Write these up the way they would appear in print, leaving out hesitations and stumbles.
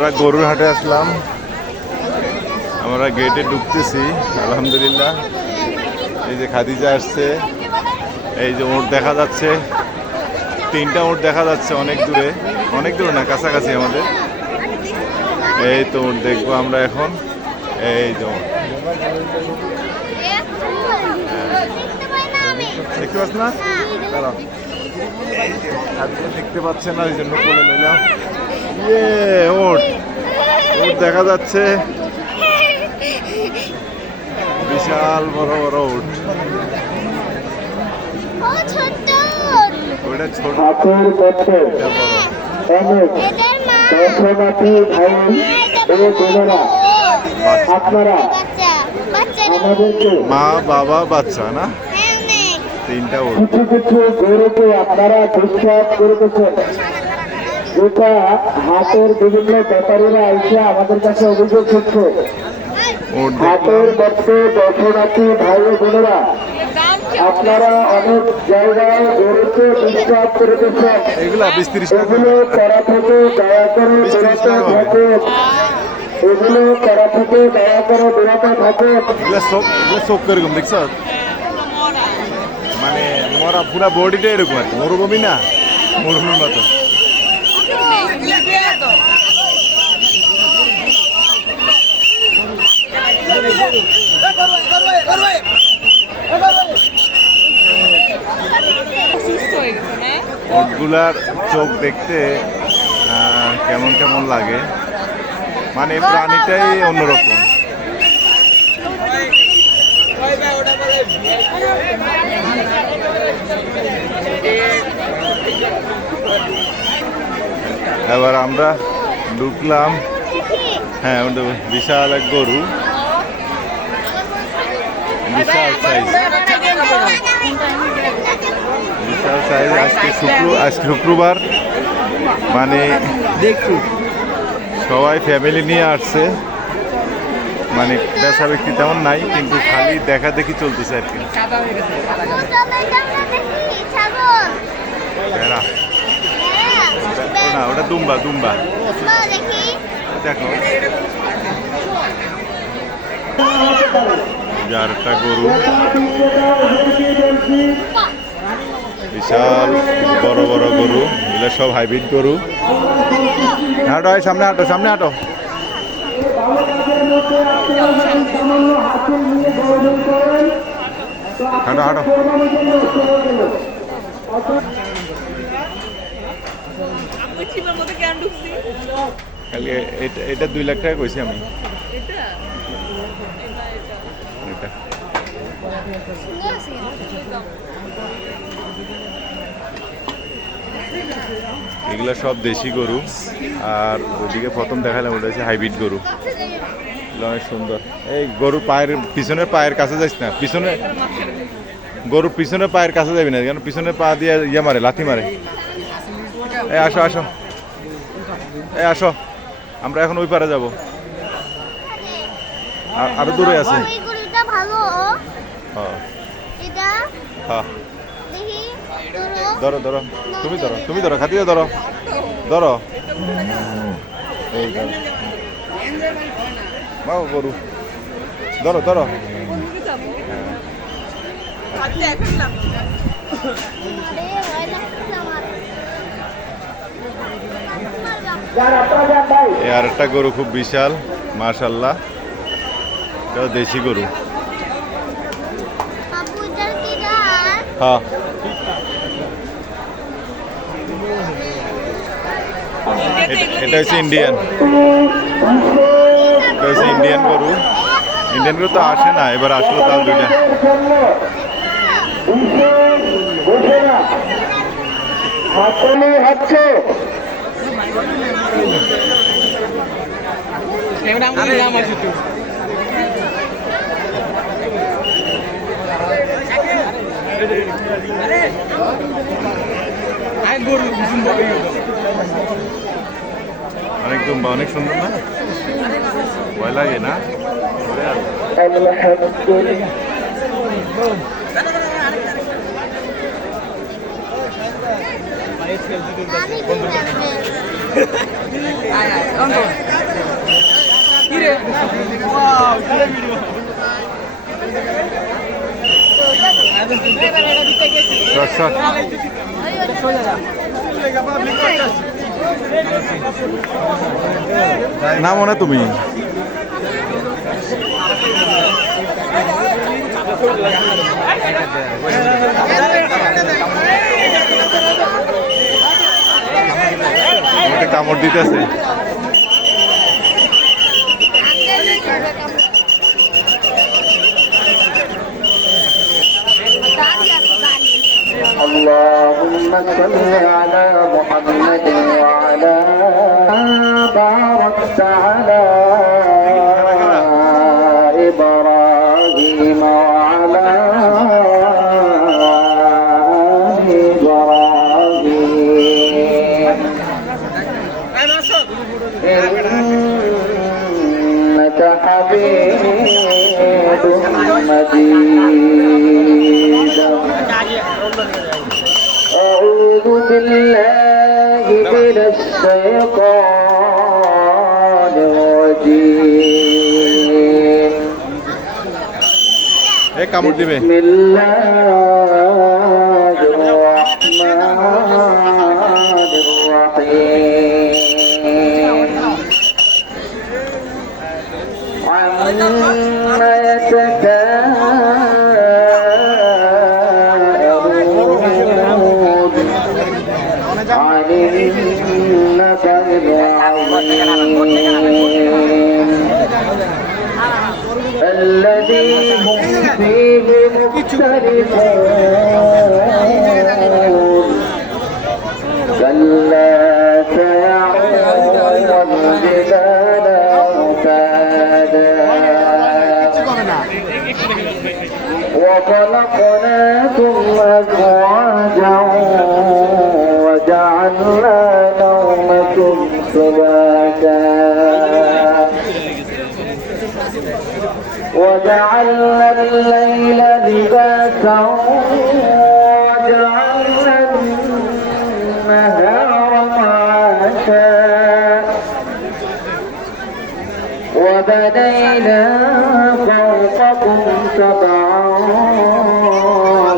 আমরা গরুর হাটে আসলাম, আমরা গেটে ঢুকতেছি। আলহামদুলিল্লাহ, এই যে খাদিজা আসছে, এই যে ওট দেখা যাচ্ছে, 3টা ওট দেখা যাচ্ছে অনেক দূরে, অনেক দূরে না, কাছাকাছি আমাদের। এই তো ওট দেখবো আমরা এখন। এই তো দেখতে পাচ্ছ না, দেখতে পাচ্ছে না, এই জন্য বলে নিলাম। ওট ওট দেখা যাচ্ছে, বিশাল বড় বড় উট। ওইটা ছোট, মা বাবা বাচ্চা না, 3টা উট। গরুকে আপনারা বিশ্বাস করতেছেন, যেটা হাটের বিভিন্ন ব্যাপারীরা এসে আমাদের কাছে অভিযোগ করছে। হাটের মধ্যে দর্শনার্থী ভাই বোনেরা, আপনারা অনেক জায়গায় গরুকে বিশ্বাস করতেছেন, এগুলো করা থেকে দয়া করে বেরোতে থাকেন, এগুলো করা থেকে দয়া করে বেরোতে থাকেন। চোখ এরকম দেখছ, মানে মরা পুরা বডিটা এরকম আর কি, মরুভূমি না, মরুভূমির মতো। ওটগুলার চোখ দেখতে কেমন কেমন লাগে, মানে প্রাণীটাই অন্যরকম। এবার আমরা ঢুকলাম। হ্যাঁ, বিশাল এক গরু, বিশাল সাইজ, বিশাল সাইজ। আজকে শুক্রবার, মানে সবাই ফ্যামিলি নিয়ে আসছে, মানে বেচা ব্যক্তি তেমন নাই, কিন্তু খালি দেখা দেখি চলতেছে আর কি। না, ওটা দুম্বা, দুম্বা দেখো, আরেকটা গরু, বিশাল বড় বড় গরু, এগুলো সব হাইব্রিড গরু। হাঁটো, সামনে হাঁটো, সামনে হাঁটো। হাঁটো হাঁটো। এটা 2 লাখ টাকা কইছি আমি। এগুলা সব দেশি গরু, আর ওইদিকে প্রথম দেখালাম ওটা হচ্ছে হাইব্রিড গরু, অনেক সুন্দর। এই গরুর পিছনের পায়ের কাছে যাইস না, পিছনে গরুর পিছনের পায়ের কাছে যাবি না, কেন পিছনের পা দিয়ে ইয়ে মারে, লাথি মারে। এই আসো আসো, এই আসো, আমরা এখন ওই পারে যাবো, আরো দূরে আছে। ধরো ধরো, তুমি ধরো, তুমি ধরো, খাতিয়ে ধরো, ধরো, এই ধরো, বাবা গরু ধরো ধরো। আর একটা গরু খুব বিশাল, মাশাআল্লাহ, এটা দেশি গরু। হ্যাঁ, এটা হচ্ছে ইন্ডিয়ান, এটা হচ্ছে ইন্ডিয়ান গরু। ইন্ডিয়ান গরু তো আসে না, এবার আসলো তাও 2টা। অনেক দুম্বা, অনেক সুন্দর না, ভয় লাগে না? না মনে তুমি কামড় দিতেছে। اللهم صل على محمد وعلى باركت على إبراهيم وعلى آل إبراهيم إنك حميد مجيد. أعوذ بالله من الشيطان الرجيم. কামড় দিবে। بسم الله الرحمن الرحيم. عما يتساءلون عن النبأ العظيم الذي هم فيه مختلفون. كلا سيعلمون الجبال أوتادا وخلقناكم أزواجا وجعلنا نومكم سباتا وجعلنا الليل لباسا وجعلنا النهار معاشا وبنينا فوقكم سبعا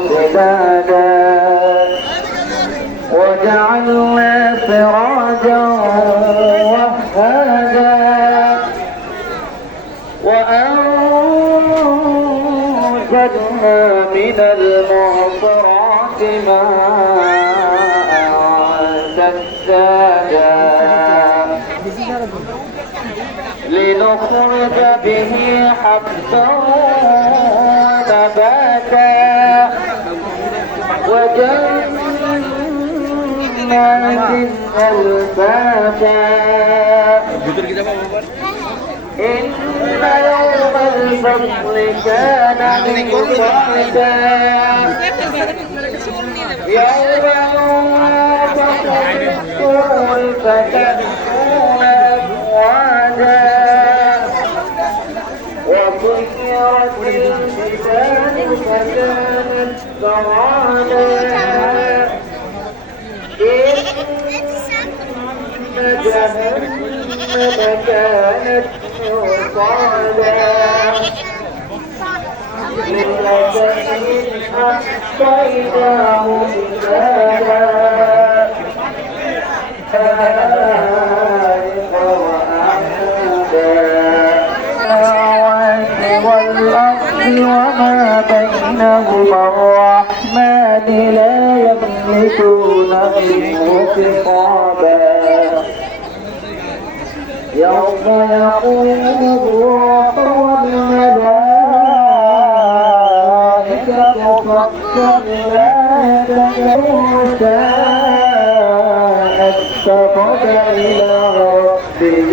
شدادا وجعلنا سراجا وهاجا وأنزلنا من المعصرات ماء سجاجا لنخرج به حبا ونباتا وجنات ألفافا. إن يوم الفصل كان ميقاتا يوم ينفخ في الصور فتأتون أفواجا وسيرت الجبال فكانت سراجا إن جهنم كانت مرصادا للذين أحصيناه كتابا فارق وأعمدا والأرض وما بينهما الرحمن لا يملكون منه خطابا. يوم يقوم الروح والملائكة صفا لا تدعوا اتخذ إلى ربه